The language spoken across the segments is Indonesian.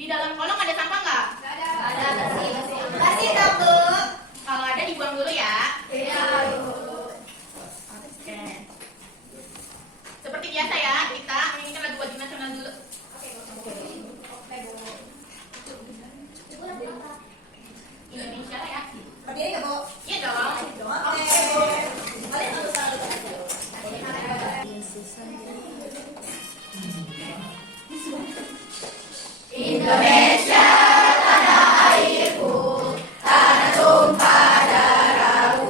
Di dalam kolong ada sampah nggak? Nggak ada. Kasih dong, Bu. Kalau ada dibuang dulu ya. Iya. Oke. Seperti biasa ya, kita menyanyikan lagu wajib nasional dulu. Indonesia ya. Berdiri nggak, Bu? Iya dong. Oke. Kalian harus tahu aja. Indonesia tanah airku, tanah tumpah darahku.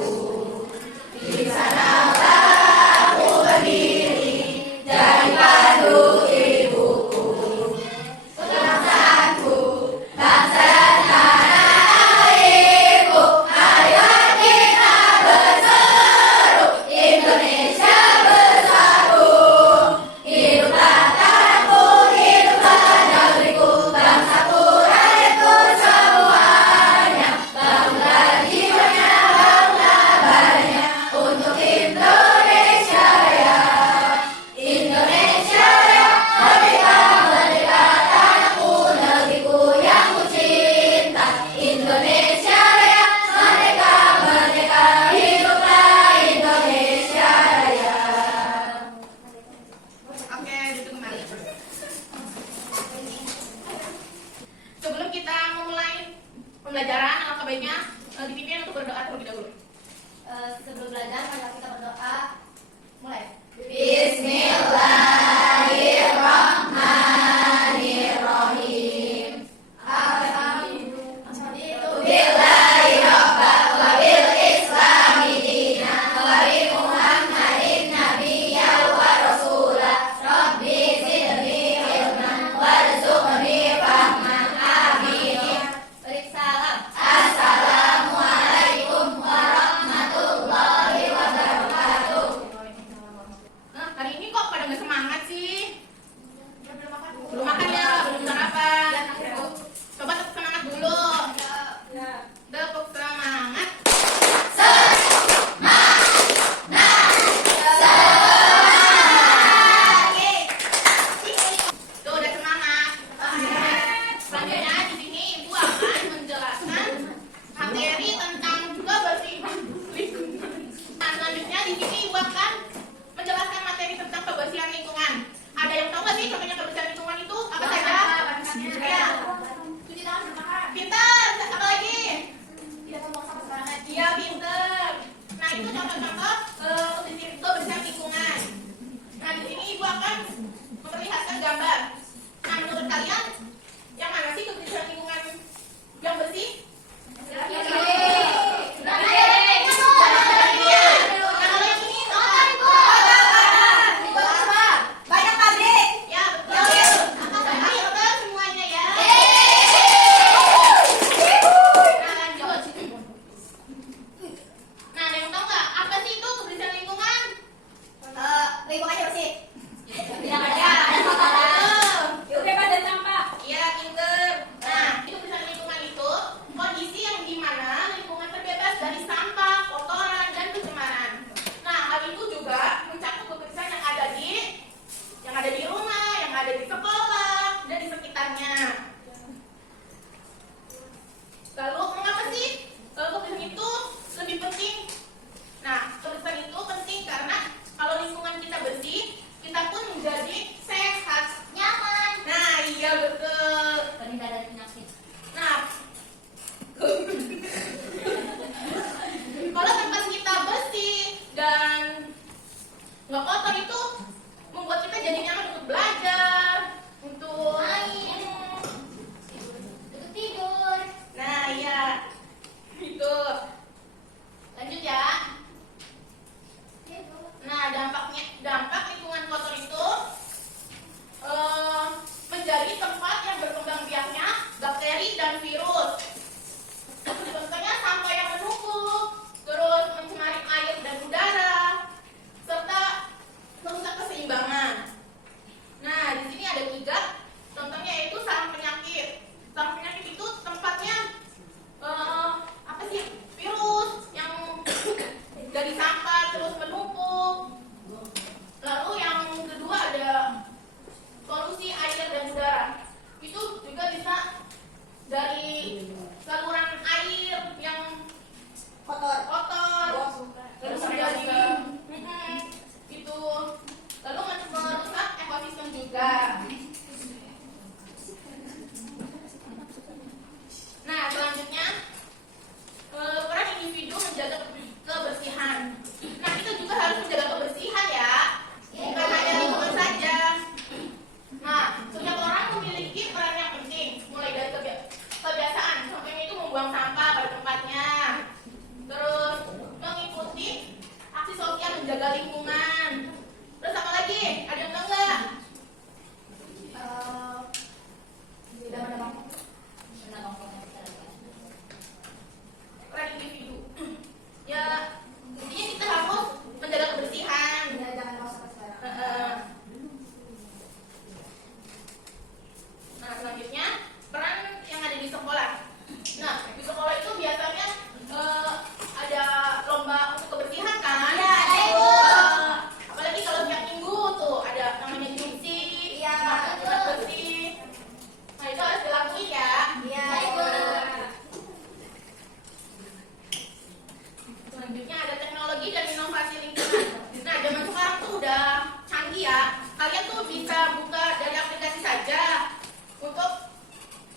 kalian tuh bisa buka dari aplikasi saja untuk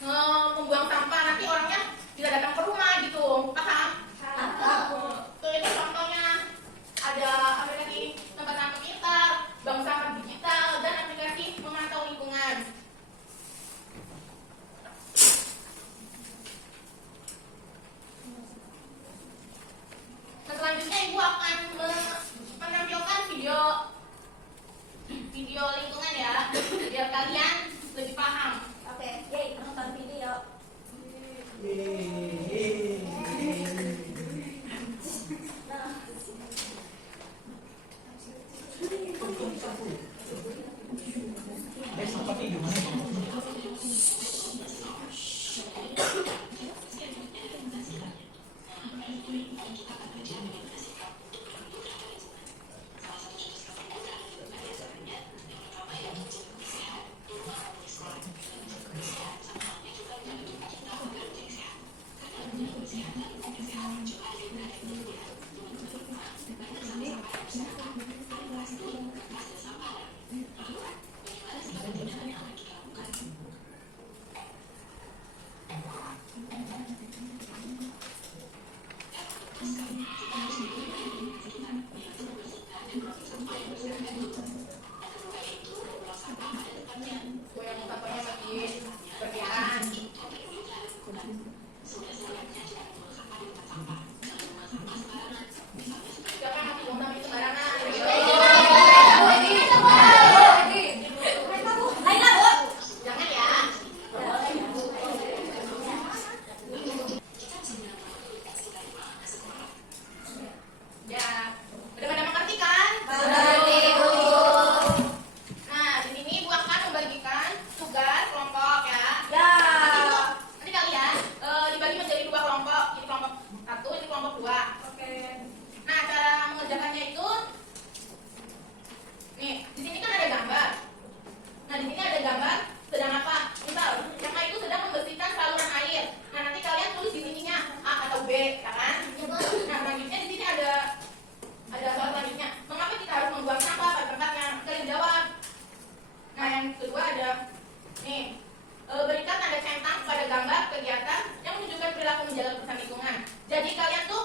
membuang sampah. Nanti orangnya bisa datang ke rumah gitu, paham? Tuh itu contohnya ada aplikasi tempat sampah pintar, bank sampah digital, dan aplikasi memantau lingkungan. Nah, selanjutnya ibu akan menampilkan video lingkungan ya, biar kalian lebih paham. Oke, yay, nonton video. Goyang sampahnya lagi kerjaan. Siapa yang masih buang sampah sembarangan? Jangan ya. Ya, udah pada mengerti kan? Nah, di sini Bu akan membagikan tugas kelompok ya. Nanti kalian dibagi menjadi dua kelompok, ini kelompok satu, ini kelompok dua. Nah, cara mengerjakannya itu, nih, di sini kan ada gambar. Nah, di sini ada gambar sedang apa? Misal, yang A itu sedang membersihkan saluran air. Nah, nanti kalian tulis di sininya A atau B, ya kan? Nah, selanjutnya di sini ada soal selanjutnya. Mengapa kita harus membuang sampah pada tempatnya? Kalian jawab. Nah, yang kedua ada nih, berikan tanda centang pada gambar kegiatan yang menunjukkan perilaku menjaga kebersihan lingkungan. Jadi kalian tuh